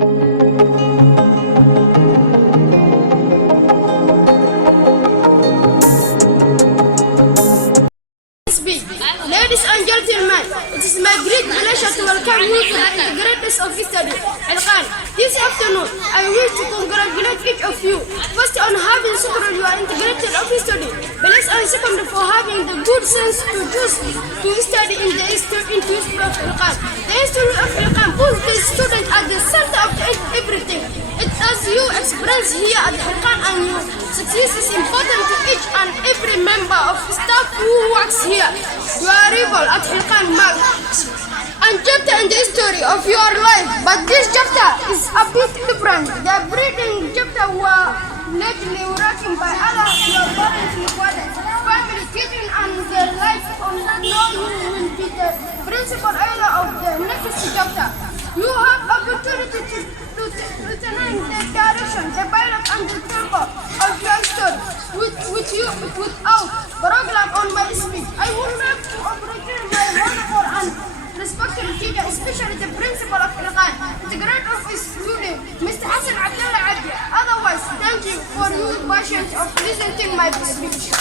Ladies and gentlemen, it is my great pleasure to welcome you to the greatest of history, Al-Khan. This afternoon, I wish to congratulate each of you, first on having secured your integrated of history, blessed and second for having the good sense to choose to study in the history of Al-Khan. The history of Al-Khan puts the student at the center of everything. It as you experience here at Al-Khan and your success is important to each and every member of staff who works here. Your arrival at Al-Khan marks a chapter in the history of your life, but this chapter is a bit different. The breeding chapter were lately written by Allah, your parents, family, children, and their life on know you will be the principal area of the next chapter. You have opportunity to determine the direction, the pilot, and the tempo of your story without program on my speech. I would like to appreciate my wonderful and respected teacher, especially the principal of Al-Khan, the great of his student, Mr. Hassan Abdullah Abdi. Otherwise, thank you for your patience of listening to my speech.